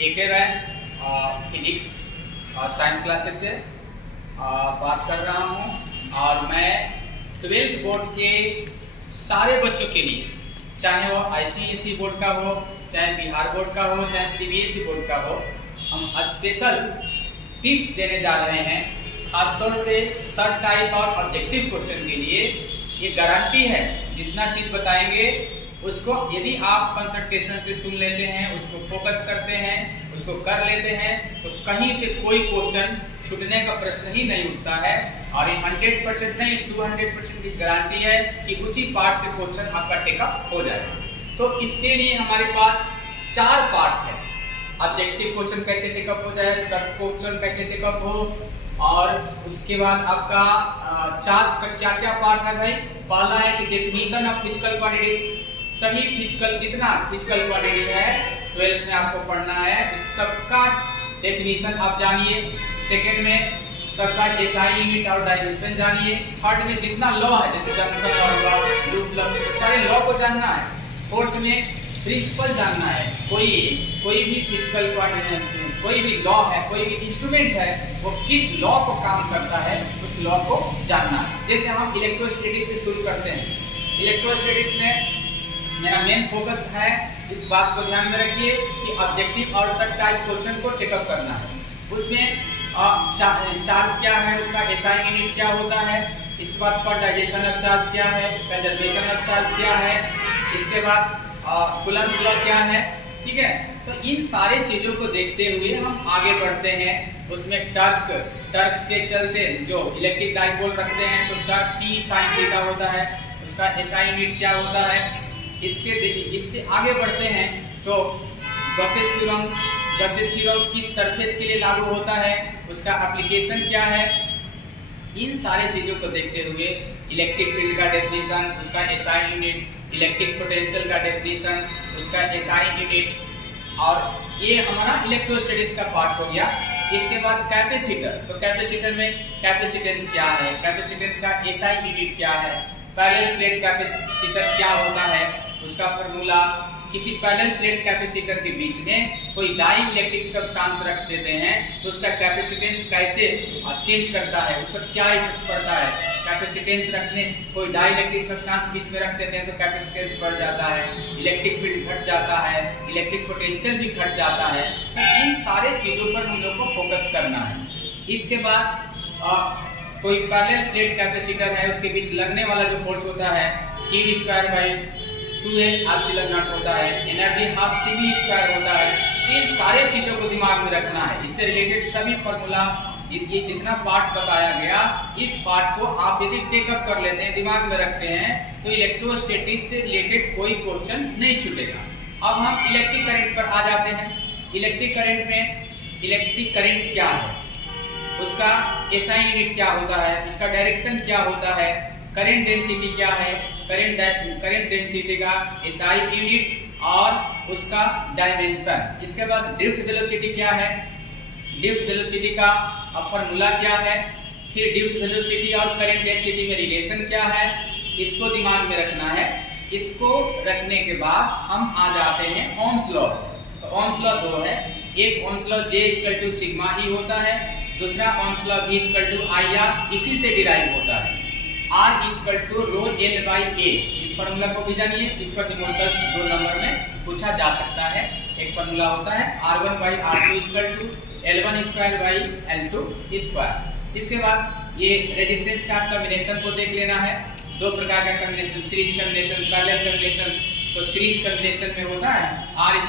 एक है physics science classes से बात कर रहा हूँ और मैं 12th बोर्ड के सारे बच्चों के लिए, चाहे वो ICSE बोर्ड का हो, चाहे बिहार बोर्ड का हो, चाहे CBSE बोर्ड का हो, हम स्पेशल टिप्स देने जा रहे हैं। खासतौर से सब टाइप और ऑब्जेक्टिव क्वेश्चन के लिए ये गारंटी है, जितना चीज बताएंगे उसको यदि आप कंसंट्रेशन से सुन लेते हैं, उसको फोकस करते हैं, उसको कर लेते हैं, तो कहीं से कोई क्वेश्चन छूटने का प्रश्न ही नहीं उठता है। और ये 100% नहीं 200% की गारंटी है कि उसी पार्ट से क्वेश्चन आपका टेकअप हो जाएगा। तो इसके लिए हमारे पास 4 पार्ट है। ऑब्जेक्टिव क्वेश्चन कैसे टेकअप हो जाए, सब क्वेश्चन कैसे टेकअप हो, और उसके बाद आपका 4 क्या क्या पार्ट है भाई। पहला है कि डेफिनेशन ऑफ फिजिकल क्वांटिटी, सभी फिजिकल जितना फिजिकल क्वांटिटी है 12th में आपको पढ़ना है, सबका डेफिनेशन आप जानिए। सेकंड में सबका SI यूनिट और डायमेंशन जानिए। थर्ड में जितना लॉ है, जैसे जंक्शन लॉ, लूप लॉ, सारे लॉ को जानना है। फोर्थ में प्रिंसिपल जानना है, कोई भी फिजिकल क्वांटिटी, कोई भी लॉ है, कोई भी इंस्ट्रूमेंट है, वो किस लॉ को काम करता है उस लॉ को जानना है। जैसे हम इलेक्ट्रोस्टैटिक्स से शुरू करते हैं। इलेक्ट्रोस्टैटिक्स में मेरा मेन फोकस है, इस बात को ध्यान में रखिए कि ऑब्जेक्टिव और सब टाइप क्वेश्चन को टेकअप करना है। उसमें चार्ज क्या है, उसका SI यूनिट क्या होता है, इसके बाद क्वांटाइजेशन ऑफ चार्ज क्या है, कंजर्वेशन ऑफ चार्ज क्या है, इसके बाद कूलम्ब्स लॉ क्या है, ठीक है। तो इन सारे चीजों को देखते हुए हम आगे बढ़ते हैं। उसमें टर्क के चलते जो इलेक्ट्रिक डाइपोल रखते हैं, तो टर्क T sin थीटा होता है, उसका SI यूनिट क्या होता है। इससे आगे बढ़ते हैं तो गॉसेस थ्योरम किस सरफेस के लिए लागू होता है, उसका एप्लीकेशन क्या है। इन सारे चीजों को देखते हुए इलेक्ट्रिक फील्ड का डेफिनेशन, उसका SI यूनिट, इलेक्ट्रिक पोटेंशियल का डेफिनेशन, उसका SI यूनिट, और ये हमारा इलेक्ट्रोस्टैटिक्स का पार्ट हो गया। इसके बाद कैपेसिटर, तो कैपेसिटर में कैपेसिटेंस क्या है, कैपेसिटेंस का SI यूनिट क्या है, पैरेलल प्लेट कैपेसिटर क्या होता है, उसका फार्मूला। किसी पैरेलल प्लेट कैपेसिटर के बीच में कोई डाई इलेक्ट्रिक सब्सटेंस रख देते हैं तो उसका कैपेसिटेंस कैसे चेंज करता है, उस पर क्या इफेक्ट पड़ता है। कैपेसिटेंस रखने, कोई डाई इलेक्ट्रिक सब्सटेंस बीच में रख देते हैं तो कैपेसिटेंस बढ़ जाता है, इलेक्ट्रिक फील्ड घट जाता है, इलेक्ट्रिक पोटेंशियल भी घट जाता है। इन सारे चीजों पर हम लोग को फोकस करना है। इसके बाद कोई पैरेलल प्लेट कैपेसिटर है, उसके बीच लगने वाला जो फोर्स होता है Q²/2a एप्सिलॉन नॉट होता है, एनर्जी ½ CV² होता है। इन सारे चीजों को दिमाग में रखना है। इससे रिलेटेड सभी फॉर्मूला, ये जितना पार्ट बताया गया, इस पार्ट को आप यदि टेकअप कर लेते हैं, दिमाग में रखते हैं, तो इलेक्ट्रोस्टैटिक्स से रिलेटेड कोई क्वेश्चन नहीं छूटेगा। अब हम इलेक्ट्रिक करंट पर आ जाते हैं। इलेक्ट्रिक करंट में इलेक्ट्रिक करंट क्या है, उसका SI यूनिट क्या होता है, उसका डायरेक्शन क्या होता है, करंट डेंसिटी क्या है, करंट डेंसिटी का SI यूनिट और उसका डायमेंशन। इसके बाद ड्रिफ्ट वेलोसिटी क्या है, ड्रिफ्ट वेलोसिटी का फॉर्मूला क्या है, फिर ड्रिफ्ट वेलोसिटी और करंट डेंसिटी में रिलेशन क्या है, इसको दिमाग में रखना है। इसको रखने के बाद हम आ जाते हैं ओम्स लॉ। तो ओम्स लॉ 2 है, एक ओम्स लॉ J = σE होता है, दूसरा ओम्स लॉ V = IR, इसी से डिराइव होता है। R = ρL/A, इस फार्मूला को भी जानिए। इस पर निम्नतर 2 नंबर में पूछा जा सकता है। एक फार्मूला होता है R1/R2 = L1²/L2²। इसके बाद ये रेजिस्टेंस का कॉम्बिनेशन को देख लेना है। 2 प्रकार का combination, series combination, parallel combination. तो सीरीज कॉम्बिनेशन में होता है R =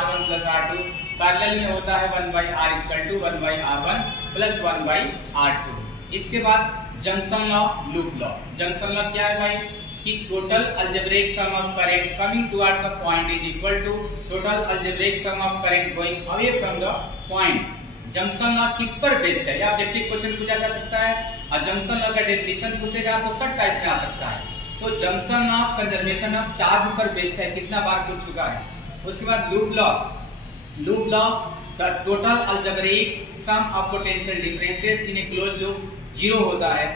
R1 + R2, पैरेलल में होता है 1/R = 1/R1 + 1/R2। इसके बाद junction law, loop law. Junction law क्या है भाई कि total algebraic sum of current coming towards a point is equal to total algebraic sum of current going away from the point. Junction law किस पर based है, या objective question पूछा जा सकता है, और जंक्शन लॉ का डेफिनेशन पूछेगा तो सब टाइप में आ सकता है। तो junction law conservation of charge पर बेस्ड है, कितना बार पूछ चुका है। उसके बाद loop law the total algebraic sum of potential differences in a closed loop 0 होता है।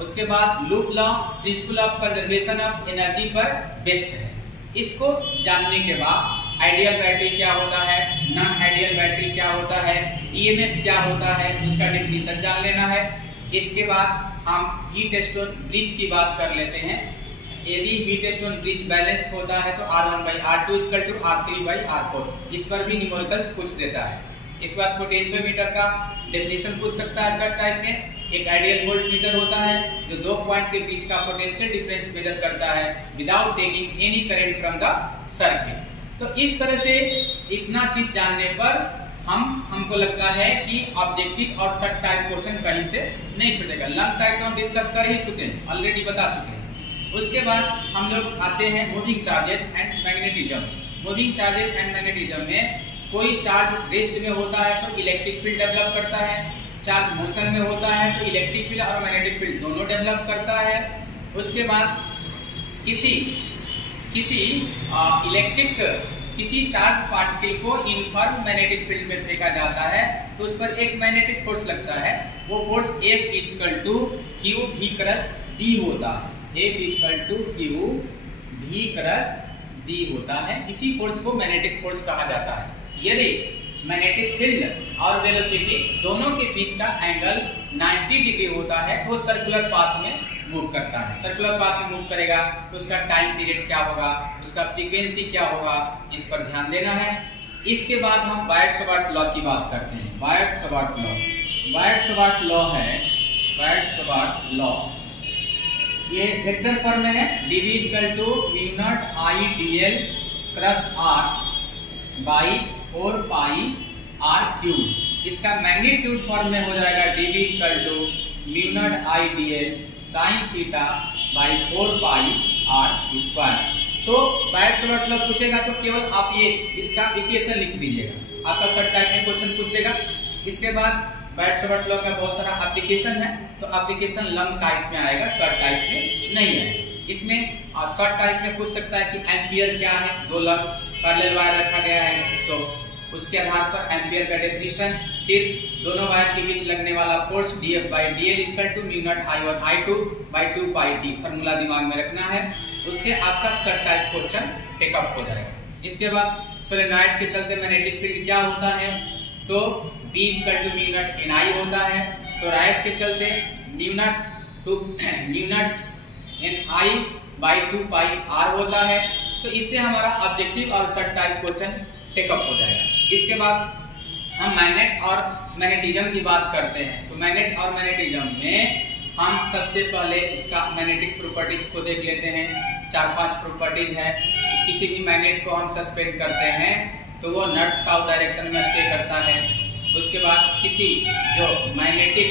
उसके बाद loop law principle of conservation of energy पर बेस्ड है। इसको जानने के बाद आइडियल बैटरी क्या होता है, नॉन आइडियल बैटरी क्या होता है, ईएमएफ क्या होता है, उसका डेफिनेशन जान लेना है। इसके बाद हम व्हीटस्टोन ब्रिज की बात कर लेते हैं। यदि व्हीटस्टोन ब्रिज बैलेंस होता है तो R1/R2 = R3/R4, इस पर भी न्यूमेरिकल्स पूछ देता है। इसके बाद पोटेंशियोमीटर का डेफिनेशन पूछ सकता है सर्ट टाइप में। एक आइडियल वोल्ट मीटर होता है जो दो पॉइंट के बीच का पोटेंशियल डिफरेंस मेजर करता है without taking any current from the circuit. तो इस तरह से इतना चीज जानने पर हमको लगता है कि ऑब्जेक्टिव और सर्ट टाइप क्वेश्चन कहीं से नहीं छूटेगा। लंप टाइप तो हम डिस्कस कर ही चुके हैं, ऑलरेडी बता चुके हैं। उसके बाद हम लोग आते हैं moving charges and magnetism. Moving charges and magnetism में कोई चार्ज रेस्ट में होता है तो इलेक्ट्रिक फील्ड डेवलप करता है, चार्ज मोशन में होता है तो इलेक्ट्रिक फील्ड और मैग्नेटिक फील्ड दोनों डेवलप करता है। उसके बाद किसी चार्ज पार्टिकल को यूनिफॉर्म मैग्नेटिक फील्ड में फेंका जाता है तो उस पर एक मैग्नेटिक फोर्स लगता है, वो force F = Q V cross D होता है। F = Q V cross D होता है। इसी फोर्स को मैग्नेटिक फोर्स कहा जाता है। यदि मैग्नेटिक फील्ड और वेलोसिटी दोनों के बीच का एंगल 90 डिग्री होता है तो सर्कुलर पाथ में मूव करता है। सर्कुलर पाथ में मूव करेगा तो उसका टाइम पीरियड क्या होगा, उसका फ्रीक्वेंसी क्या होगा, इस पर ध्यान देना है। इसके बाद हम बायट-सवार्ट लॉ की बात करते हैं। बायट-सवार्ट लॉ है, बायट-सवार्ट लॉ ये वेक्टर फॉर्म में है। dV = μ0I/dl cross r by 4 pi r3। इसका मैग्नीट्यूड फॉर्म में हो जाएगा dV = μ0I/dl sin theta by 4 pi r²। तो बायट-सवार्ट लॉ पूछेगा तो केवल आप ये इसका इक्वेशन लिख दीजिएगा, आपका सर्ट टाइप में क्वेश्चन पूछ देगा। इसके बाद बायट-सवार्ट लॉ का बहुत सारा एप्लीकेशन है, तो एप्लीकेशन लंप टाइप में आएगा, सर्ट टाइप में नहीं आएगा। इसमें सर्ट टाइप में पूछ सकता है कि एम्पियर क्या है। दो लंप पैरेलल वायर रखा गया है तो उसके आधार पर एम्पियर का डेफिनेशन, फिर दोनों वायर के बीच लगने वाला फोर्स Df/dl = μ0I और I2/2 पाई d। फार्मूला दिमाग में रखना है, उससे आपका सर्ट टाइप क्वेश्चन टेकअप हो जाएगा। इसके बाद सोलेनॉइड के चलते मैग्नेटिक फील्ड क्या होता है, तो B = μ0NI होता है। टॉरॉइड के चलते μ0NI/2 पाई r होता है। तो इससे हमारा ऑब्जेक्टिव और सर्ट टाइप क्वेश्चन टेकअप हो जाएगा। इसके बाद हम मैग्नेट और मैग्नेटिज्म की बात करते हैं। तो मैग्नेट और मैग्नेटिज्म में हम सबसे पहले इसका मैग्नेटिक प्रॉपर्टीज को देख लेते हैं। 4-5 प्रॉपर्टीज है। किसी भी मैग्नेट को हम सस्पेंड करते हैं तो वो नॉर्थ साउथ डायरेक्शन में स्टे करता है। उसके बाद किसी जो मैग्नेटिक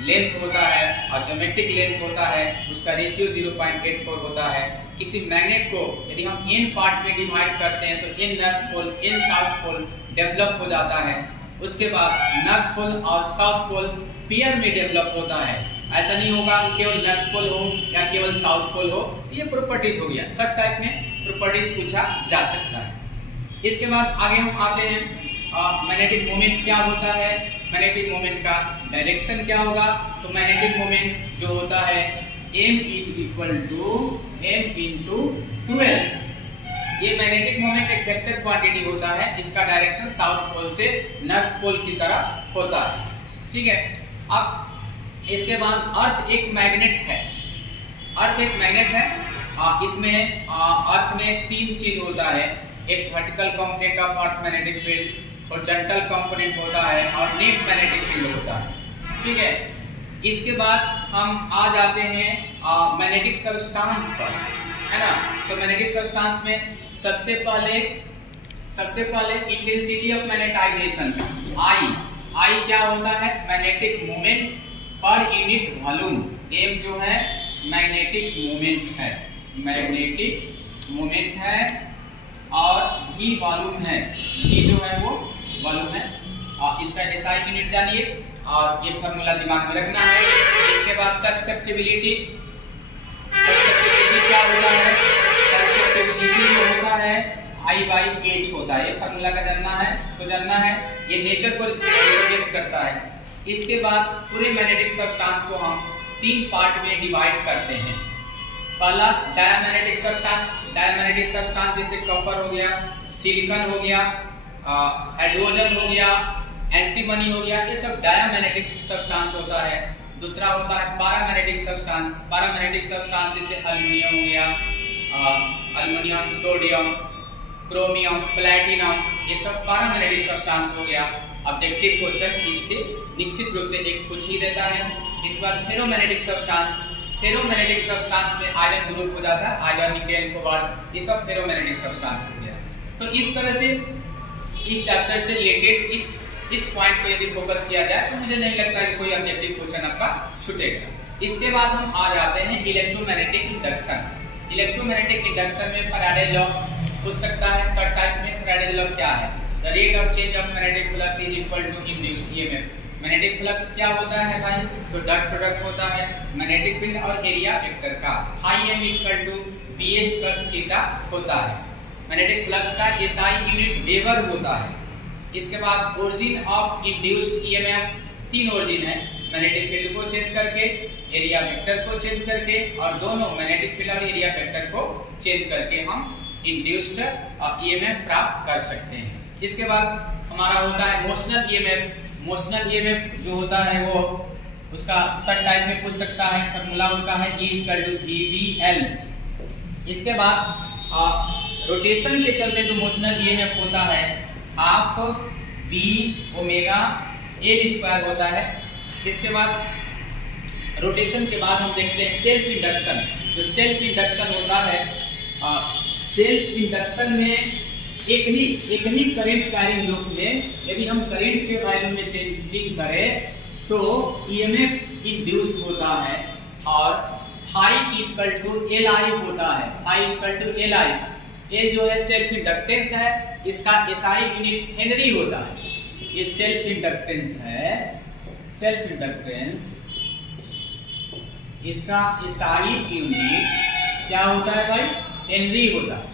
लेंथ होता है और ज्योमेट्रिक लेंथ होता है उसका रेशियो 0.84 होता है। किसी मैग्नेट को यदि हम n पार्ट में डिवाइड करते हैं तो n north pole n south pole develop हो जाता है। उसके बाद नॉर्थ पोल और साउथ पोल पेयर में डेवलप होता है। ऐसा नहीं होगा कि केवल नॉर्थ पोल हो या केवल साउथ पोल हो। ये प्रॉपर्टीज हो गया, सर्ट टाइप में प्रॉपर्टीज पूछा जा सकता है। इसके बाद आगे हम आते हैं मैग्नेटिक मोमेंट क्या होता है, मैग्नेटिक मोमेंट का डायरेक्शन क्या होगा। तो मैग्नेटिक मोमेंट जो होता है m = m × 12। ये मैग्नेटिक मोमेंट एक वेक्टर क्वांटिटी होता है, इसका डायरेक्शन साउथ पोल से नॉर्थ पोल की तरफ होता है। ठीक है। अब इसके बाद अर्थ एक मैग्नेट है। अर्थ एक मैग्नेट है। इसमें अर्थ में 3 चीज होता है। एक vertical component of earth magnetic field, horizontal component होता है और नेट मैग्नेटिक फील्ड होता है। ठीक है। इसके बाद हम आ जाते हैं मैग्नेटिक सबस्टेंस पर, है ना। तो मैग्नेटिक सबस्टेंस में सबसे पहले इंटेंसिटी ऑफ मैग्नेटाइजेशन I क्या होता है, magnetic moment per unit volume. m जो है मैग्नेटिक मोमेंट है, मैग्नेटिक मोमेंट है और v वॉल्यूम है, v जो है वो वॉल्यूम है। और इसका SI यूनिट जानिए और ये फार्मूला दिमाग में रखना है। इसके बाद ससेप्टिबिलिटी क्या होता है, ससेप्टिबिलिटी जो होता है I/H होता है। ये फार्मूला का जानना है, ये नेचर को रिप्रेजेंट करता है। इसके बाद पूरे मैग्नेटिक सब्सटेंस को हम 3 पार्ट में डिवाइड करते हैं। पहला डायमैग्नेटिक सब्सटेंस जैसे कॉपर हो गया, सिलिकॉन हो गया, हाइड्रोजन हो गया, एंटीमनी हो गया, ये सब डायमैग्नेटिक सब्सटेंस होता है। दूसरा होता है पैरामैग्नेटिक सब्सटेंस। पैरामैग्नेटिक सब्सटेंस जैसे एल्युमिनियम हो गया, एल्युमिनियम, सोडियम, क्रोमियम, प्लैटिनम, ये सब पैरामैग्नेटिक सब्सटेंस हो गया। ऑब्जेक्टिव क्वेश्चन इससे निश्चित रूप से एक पूछ ही देता है। इस बार फेरोमैग्नेटिक सब्सटेंस, फेरोमैग्नेटिक सब्सटेंस में आयरन ग्रुप हो जाता है, आयरन, निकेल, कोबाल्ट, ये सब फेरोमैग्नेटिक सब्सटेंस हो गया। तो इस तरह से इस चैप्टर से रिलेटेड इस पॉइंट को यदि फोकस किया जाए तो मुझे नहीं लगता कि कोई ऑब्जेक्टिव क्वेश्चन आपका छूटेगा। इसके बाद हम आ जाते हैं इलेक्ट्रोमैग्नेटिक इंडक्शन। इलेक्ट्रोमैग्नेटिक इंडक्शन में फैराडे लॉ पूछ सकता है। सब टाइप में फैराडे लॉ क्या है? The rate of change of magnetic flux is equal to induced EMF. Magnetic flux क्या होता है भाई? तो डॉट प्रोडक्ट होता है मैग्नेटिक फील्ड और एरिया वेक्टर का। Phi M equal to BS cos theta होता है। मैग्नेटिक फ्लक्स का एसआई यूनिट वेबर होता है। इसके बाद ओरिजिन ऑफ इंड्यूस्ड ईएमएफ, तीन ओरिजिन है, मैग्नेटिक फील्ड को चेंज करके, एरिया वेक्टर को चेंज करके, और दोनों मैग्नेटिक फील्ड और एरिया वेक्टर को चेंज करके हम इंड्यूस्ड ईएमएफ प्राप्त कर सकते हैं। इसके बाद हमारा होता है मोशनल ईएमएफ। मोशनल ईएमएफ जो होता है वो उसका सब टाइप में पूछ सकता है। फार्मूला उसका है E इक्वल टू VBL। इसके बाद रोटेशन के चलते जो मोशनल ईएमएफ होता है आप B ओमेगा L स्क्वायर होता है। इसके बाद रोटेशन के बाद हम देखते हैं सेल्फ इंडक्शन। जो सेल्फ इंडक्शन होता है, सेल्फ इंडक्शन में एक ही करंट कैरिंग लूप में यदि हम करंट के वैल्यू में चेंजिंग करें तो ईएमएफ इंड्यूस होता है और फाई इक्वल टू Li होता है। फाई इक्वल टू Li, ये जो है सेल्फ इंडक्टेंस है, इसका एसआई यूनिट हेनरी होता है। ये सेल्फ इंडक्टेंस है, सेल्फ इंडक्टेंस, इसका एसआई यूनिट क्या होता है भाई? हेनरी होता है।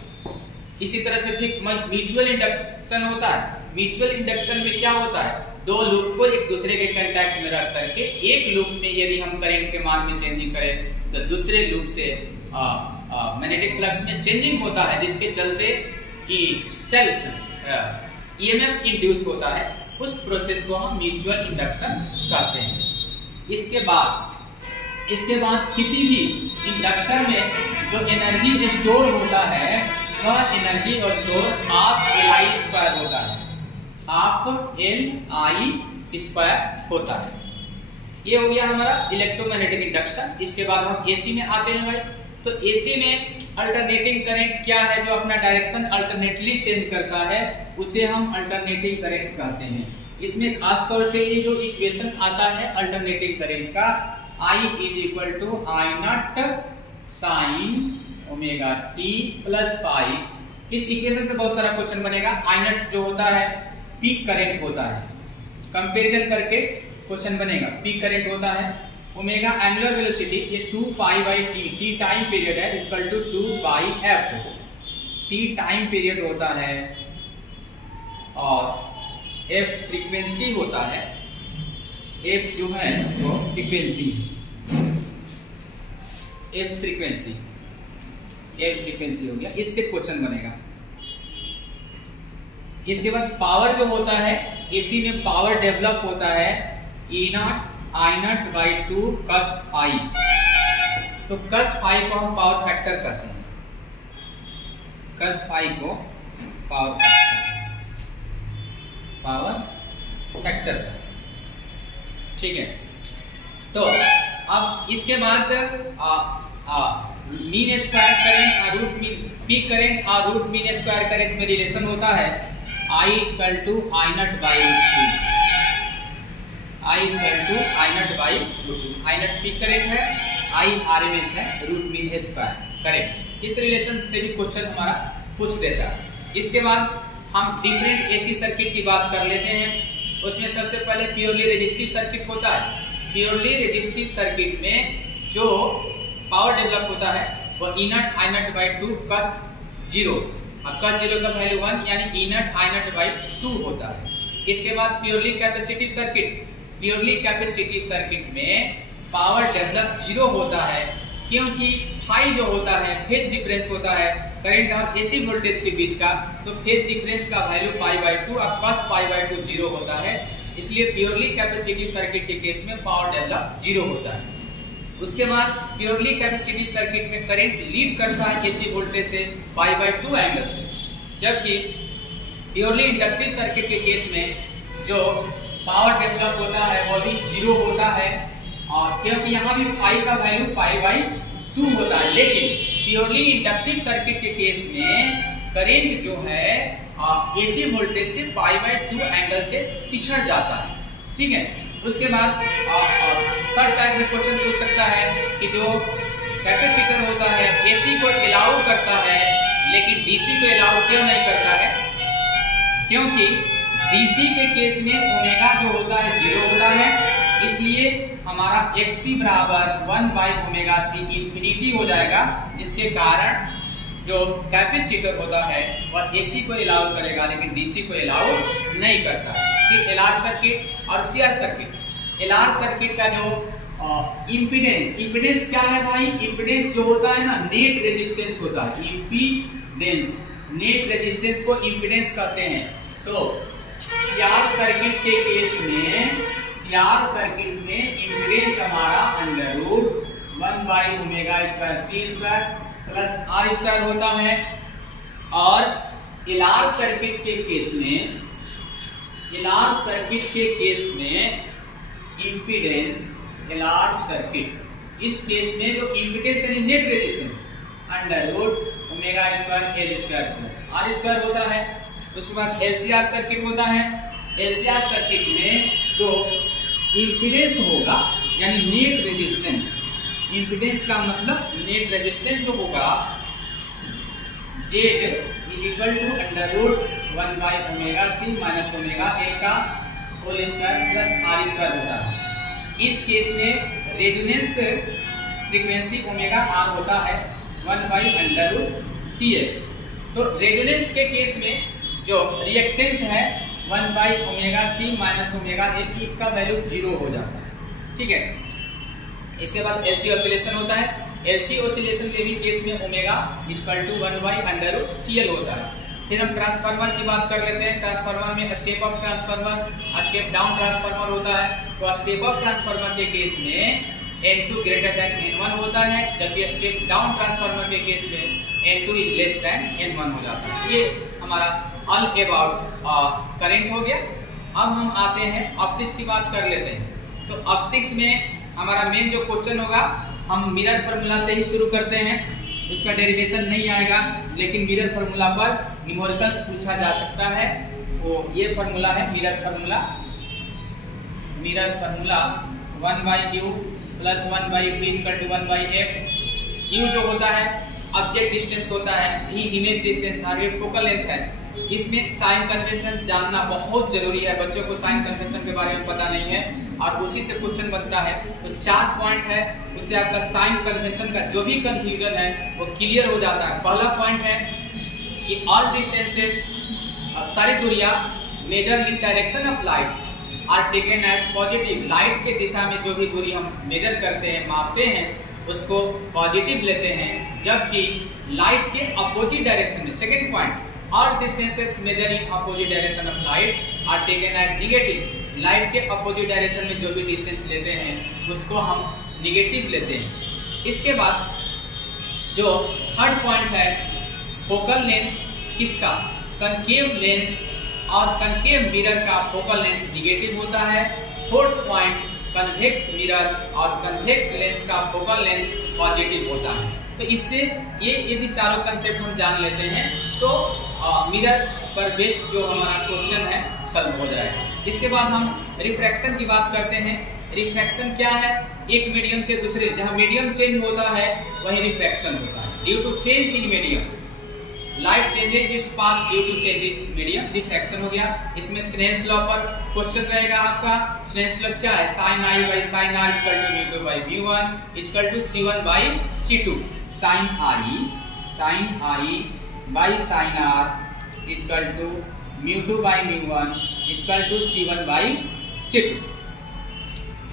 इसी तरह से फिर म्यूचुअल इंडक्शन होता है। म्यूचुअल इंडक्शन में क्या होता है? दो लूप को एक दूसरे के कांटेक्ट में रख करके एक लूप में यदि हम करंट के मान में चेंजिंग करें तो दूसरे लूप से मैग्नेटिक फ्लक्स में चेंजिंग होता है, जिसके चलते कि सेल्फ ईएमएफ इंड्यूस होता है। उस प्रोसेस को हम म्यूचुअल इंडक्शन कहते हैं। इसके बाद किसी भी इंडक्टर में जो एनर्जी स्टोर होता है वह energy store half Li square होता है। हाफ Li स्क्वायर होता है। ये हो गया हमारा इलेक्ट्रोमैग्नेटिक इंडक्शन। इसके बाद हम एसी में आते हैं भाई। तो एसी में अल्टरनेटिंग करंट क्या है? जो अपना डायरेक्शन अल्टरनेटली चेंज करता है उसे हम अल्टरनेटिंग करंट कहते हैं। इसमें खास तौर से ये जो इक्वेशन आता है अल्टरनेटिंग करंट का, I is equal to I naught sine omega t plus phi. इस इक्वेशन से बहुत सारा क्वेश्चन बनेगा। I नॉट जो होता है पीक करंट होता है, कंपैरिजन करके क्वेश्चन बनेगा। पीक करंट होता है, ओमेगा एंगुलर वेलोसिटी, ये 2 pi by T, T time period है, equal to 2 by F. T time period होता है और एफ फ्रीक्वेंसी होता है। एफ जो है वो फ्रीक्वेंसी, एफ फ्रीक्वेंसी हो गया। इससे क्वेश्चन बनेगा। इसके बाद पावर जो होता है, एसी में पावर डेवलप होता है E naught I naught by 2 cos phi. तो cos फाई को हम पावर फैक्टर कहते हैं। cos फाई को पावर फैक्टर, ठीक है। तो अब इसके बाद मीन स्क्वायर करंट और रूट मीन, पीक करंट और रूट मीन स्क्वायर करंट में रिलेशन होता है I equal to I naught by root 2। I equal to I naught by root 2। I naught peak current है, I RMS है, root mean square current. इस relation से भी question हमारा पूछ देता है। इसके बाद हम डिफरेंट एसी सर्किट की बात कर लेते हैं। उसमें सबसे पहले प्योरली रेजिस्टिव सर्किट होता है। प्योरली रेजिस्टिव सर्किट में जो पावर डेवलप होता है वो E naught I naught by 2 cos 0, और cos 0 का वैल्यू 1 यानी E naught I naught by 2 होता है। इसके बाद purely capacitive circuit, purely capacitive circuit में पावर डेवलप 0 होता है, क्योंकि फाई जो होता है फेज डिफरेंस होता है करंट और एसी वोल्टेज के बीच का, तो फेज डिफरेंस का वैल्यू π/2 और cos π/2 0 होता है। इसलिए प्योरली कैपेसिटिव सर्किट के केस में पावर डेवलप 0 होता है। उसके बाद प्योरली कैपेसिटिव सर्किट में करंट लीड करता है एसी वोल्टेज से π/2 एंगल से, जबकि प्योरली इंडक्टिव सर्किट के केस में जो पावर डेवलप होता है वो भी 0 होता है, और क्योंकि यहाँ भी फाई का वैल्यू π/2 होता है। लेकिन प्योरली इंडक्टिव सर्किट के केस में करंट जो है एसी वोल्टेज से π/2 एंगल से पिछड़ जाता है। ठीक है, उसके बाद सर्ट टाइप में क्वेश्चन पूछ सकता है कि जो कैपेसिटर होता है एसी को अलाउ करता है लेकिन डीसी को अलाउ क्यों नहीं करता है? क्योंकि डीसी के केस में ओमेगा जो होता है 0 होता है, इसलिए हमारा XC बराबर 1/ओमेगा C इंफिनिटी हो जाएगा, जिसके कारण जो कैपेसिटर होता है वह एसी को अलाउ करेगा लेकिन डीसी को अलाउ नहीं करता है। फिर एलआर सर्किट और सीआर सर्किट। एलआर सर्किट का जो इम्पीडेंस क्या है भाई? इम्पीडेंस जो होता है ना, नेट रेजिस्टेंस होता है। इम्पीडेंस, नेट रेजिस्टेंस को इम्पीडेंस कहते हैं। तो सीआर सर्किट के केस में, सीआर सर्किट में इम्पीडेंस हमारा √1/ओमेगा² प्लस R² होता है। और एलआर सर्किट के केस में, एलआर सर्किट के केस में इम्पीडेंस, एलआर सर्किट इस केस में जो इम्पीडेंस यानी नेट रेजिस्टेंस √ओमेगा² प्लस R² होता है। उसके बाद एलसीआर सर्किट होता है। एलसीआर सर्किट में जो इम्पीडेंस होगा यानी नेट रेजिस्टेंस, इम्पीडेंस का मतलब नेट रेजिस्टेंस जो होगा Z √1/ओमेगा C minus omega L का होल स्क्वायर प्लस R² होता है। इस केस में रेजोनेंस फ्रीक्वेंसी ओमेगा R होता है 1/√CL। तो रेजोनेंस के केस में जो रिएक्टेंस है 1/ओमेगा C माइनस ओमेगा L, इसका वैल्यू 0 हो जाता है। ठीक है, इसके बाद एलसी ऑसिलेशन होता है। एलसी ऑसिलेशन के भी केस में ओमेगा = 1/√CL होता है। फिर हम ट्रांसफार्मर की बात कर लेते हैं। ट्रांसफार्मर में step up transformer, step down transformer होता है। तो स्टेप अप ट्रांसफार्मर के केस में N2 > N1 होता है, जबकि स्टेप डाउन ट्रांसफार्मर के केस में N2 > N1 हो जाता है। ये हमारा ऑल अबाउट करंट हो गया। अब हम आते हैं ऑप्टिक्स की बात कर लेते हैं। तो ऑप्टिक्स में हमारा मेन जो क्वेश्चन होगा, हम मिरर फार्मूला से ही शुरू करते हैं। उसका डेरिवेशन नहीं आएगा, लेकिन मिरर फार्मूला पर न्यूमेरिकल्स पूछा जा सकता है। वो ये फार्मूला है mirror formula. Mirror formula 1/u plus 1/v = 1/f। u जो होता है ऑब्जेक्ट डिस्टेंस होता है, v इमेज डिस्टेंस और ये फोकल लेंथ है। इसमें साइन कन्वेंशन जानना बहुत जरूरी है। बच्चों को साइन कन्वेंशन के बारे में पता नहीं है और उसी से क्वेश्चन बनता है। तो 4 पॉइंट है, उससे आपका साइन कन्वेंशन का जो भी कंफ्यूजन है वो क्लियर हो जाता है। पहला पॉइंट है कि ऑल डिस्टेंसेस, सारी दूरियां measured in direction of light are taken as positive. Light के दिशा में जो भी दूरी हम मेजर करते हैं, मापते हैं, उसको पॉजिटिव लेते हैं, जबकि लाइट के अपोजिट डायरेक्शन में, second point, all distances measured in opposite direction of light are taken as negative. Light के अपोजिट डायरेक्शन में जो भी डिस्टेंस लेते हैं उसको हम निगेटिव लेते हैं। इसके बाद जो थर्ड पॉइंट है, फोकल लेंथ किसका, कनकेव लेंस और कनकेव मिरर का फोकल लेंथ निगेटिव होता है। फोर्थ पॉइंट, कन्वेक्स मिरर और कन्वेक्स लेंस का फोकल लेंथ पॉजिटिव होता है। तो इससे ये यदि चारों कंसेप्ट हम जान लेते हैं तो मिरर पर बेस्ड जो हमारा क्वेश्चन है सॉल्व हो जाएगा। इसके बाद हम रिफ्रैक्शन की बात करते हैं। रिफ्रैक्शन क्या है? एक मीडियम से दूसरे, जहां मीडियम चेंज होता है वही रिफ्रैक्शन होता है। Due to change in medium, light changes its path due to change in medium, refraction हो गया। इसमें स्नेल्स लॉ पर क्वेश्चन रहेगा आपका। स्नेल्स लॉ क्या है? sin I by sin R = μ2 by μ1 = c1 by c2। sin I by sin R = μ2 by μ1 = c1 by c2।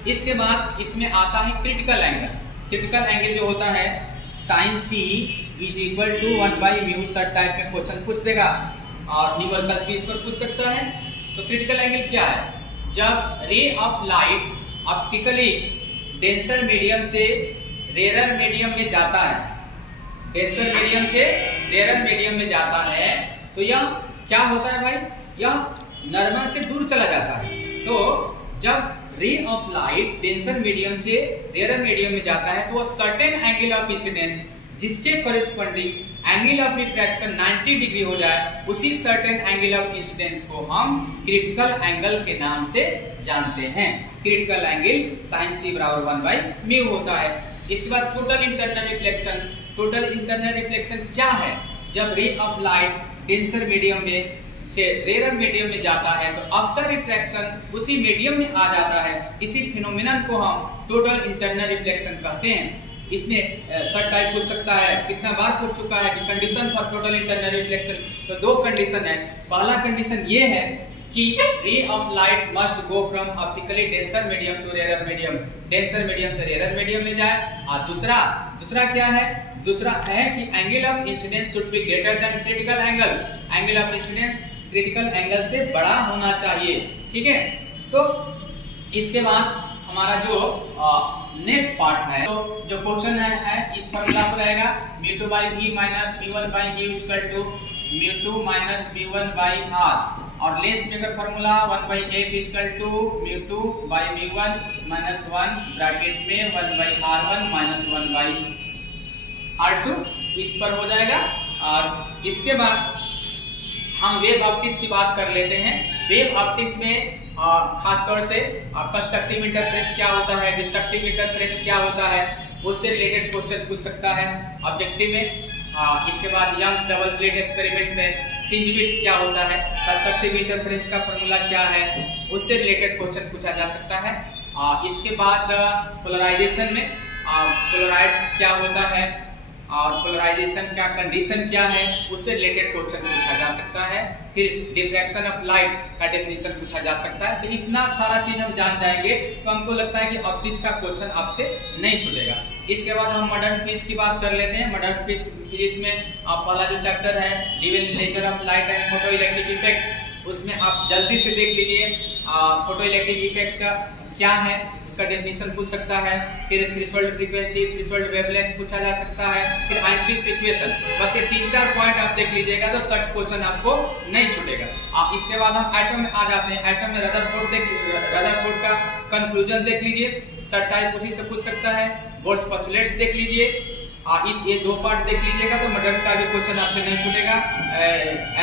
इसके बाद इसमें आता है क्रिटिकल एंगल। क्रिटिकल एंगल जो होता है sin C is equal to 1/μ सर्ट टाइप में क्वेश्चन पूछ देगा और न्यूमेरिकल्स भी इस पर पूछ सकता है। तो क्रिटिकल एंगल क्या है? जब रे of light optically denser medium से रेयर मीडियम में जाता है, डेंसर मीडियम से रेयर मीडियम में जाता है, तो यह क्या होता है भाई? यह नॉर्मल से दूर चला जाता है। तो जब रे ऑफ लाइट डेंसर मीडियम से रेयर मीडियम में जाता है तो वो सर्टेन एंगल ऑफ इंसिडेंस जिसके corresponding angle of refraction 90 degree हो जाए, उसी सर्टेन एंगल ऑफ इंसिडेंस को हम क्रिटिकल एंगल के नाम से जानते हैं। क्रिटिकल एंगल sin c बराबर 1/μ होता है। इसके बाद total internal reflection. Total internal reflection क्या है? जब रे ऑफ लाइट डेंसर मीडियम में से रेयर मीडियम में जाता है तो आफ्टर रिफ्रैक्शन उसी मीडियम में आ जाता है। इसी फिनोमिनन को हम टोटल इंटरनल रिफ्लेक्शन कहते हैं। इसमें सर्ट टाइप पूछ सकता है, कितना बार पूछ चुका है कि condition for total internal reflection. तो दो कंडीशन है। पहला कंडीशन ये है कि ray of light must go from optically denser medium to rare medium, denser medium से रेयर मीडियम में जाए। और दूसरा क्या है? दूसरा है कि angle of incidence should be greater than critical angle. Angle of incidence critical angle से बड़ा होना चाहिए। ठीक है, तो इसके बाद हमारा जो नेक्स्ट पार्ट है, तो जो क्वेश्चन है इस फॉर्मूला पर रहेगा μ2/v minus μ1/u equal to μ2 minus μ1/r, और लेस में अगर formula 1/f equal to μ2/μ1 minus 1 bracket में 1/r1 माइनस 1/r2 इस पर हो जाएगा। और इसके बाद हम वेव ऑप्टिक्स की बात कर लेते हैं। वेव ऑप्टिक्स में खासतौर से कंस्ट्रक्टिव इंटरफेरेंस क्या होता है, डिस्ट्रक्टिव इंटरफेरेंस क्या होता है, उससे रिलेटेड क्वेश्चन पूछ सकता है ऑब्जेक्टिव में। इसके बाद यंग्स डबल स्लिट एक्सपेरिमेंट में फ्रिंज विड्थ क्या होता है, कंस्ट्रक्टिव इंटरफेरेंस का फॉर्मूला क्या है, उससे रिलेटेड क्वेश्चन पूछा जा सकता है। इसके बाद पोलराइजेशन में पोलराइड्स क्या होता है और पोलराइजेशन का कंडीशन क्या है, उससे रिलेटेड क्वेश्चन पूछा जा सकता है। फिर डिफ्रैक्शन ऑफ लाइट का डेफिनेशन पूछा जा सकता है। तो इतना सारा चीज हम जान जाएंगे तो हमको लगता है कि ऑप्टिक्स का क्वेश्चन आपसे नहीं छूटेगा। इसके बाद हम मॉडर्न फिजिक्स की बात कर लेते हैं। मॉडर्न फिजिक्स में पहला जो चैप्टर है real nature of light and photo electric effect, उसमें आप जल्दी से देख लीजिए फोटो इलेक्ट्रिक इफेक्ट क्या है, उसका डेफिनेशन पूछ सकता है। फिर थ्रेशोल्ड फ्रीक्वेंसी, थ्रेशोल्ड वेवलेंथ पूछा जा सकता है। फिर आइंस्टीन इक्वेशन। बस ये 3-4 पॉइंट आप देख लीजिएगा तो सर्ट क्वेश्चन आपको नहीं छूटेगा। इसके बाद हम एटम में आ जाते हैं। एटम में रदरफोर्ड का कंक्लूजन देख लीजिए, सर्ट टाइप उसी से पूछ सकता है। बोर्स पोस्टुलेट्स देख लीजिए, ये 2 पार्ट देख लीजिएगा तो मॉडर्न का भी क्वेश्चन आपसे नहीं छूटेगा,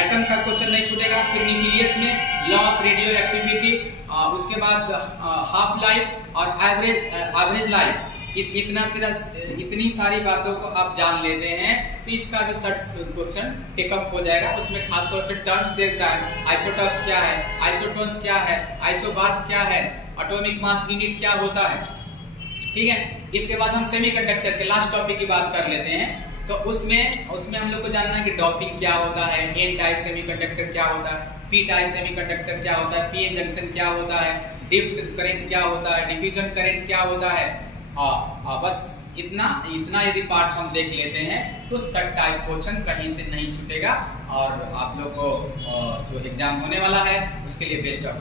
एटम का क्वेश्चन नहीं छूटेगा। फिर न्यूक्लियस में लॉ ऑफ रेडियो एक्टिविटी, उसके बाद हाफ लाइफ और एवरेज लाइफ, इतनी सारी बातों को आप जान लेते हैं तो इसका भी सर्ट क्वेश्चन टेकअप हो जाएगा। उसमें खासतौर से टर्म्स देखता है, आइसोटॉप्स क्या है, आइसोटोन्स क्या है, आइसोबार्स क्या है, एटॉमिक मास यूनिट क्या होता है। ठीक है, इसके बाद हम सेमीकंडक्टर के लास्ट टॉपिक की बात कर लेते हैं। तो उसमें हम लोग को जानना है कि डॉपिंग क्या होता है, एन टाइप सेमीकंडक्टर क्या होता है, पी टाइप सेमीकंडक्टर क्या होता है, पीएन जंक्शन क्या होता है, ड्रिफ्ट करंट क्या होता है, डिफ्यूजन करंट क्या होता है। बस इतना यदि पार्ट हम देख लेते हैं तो सर्ट टाइप क्वेश्चन कहीं से नहीं छूटेगा और आप लोग को जो एग्जाम होने वाला है उसके लिए बेस्ट ऑफ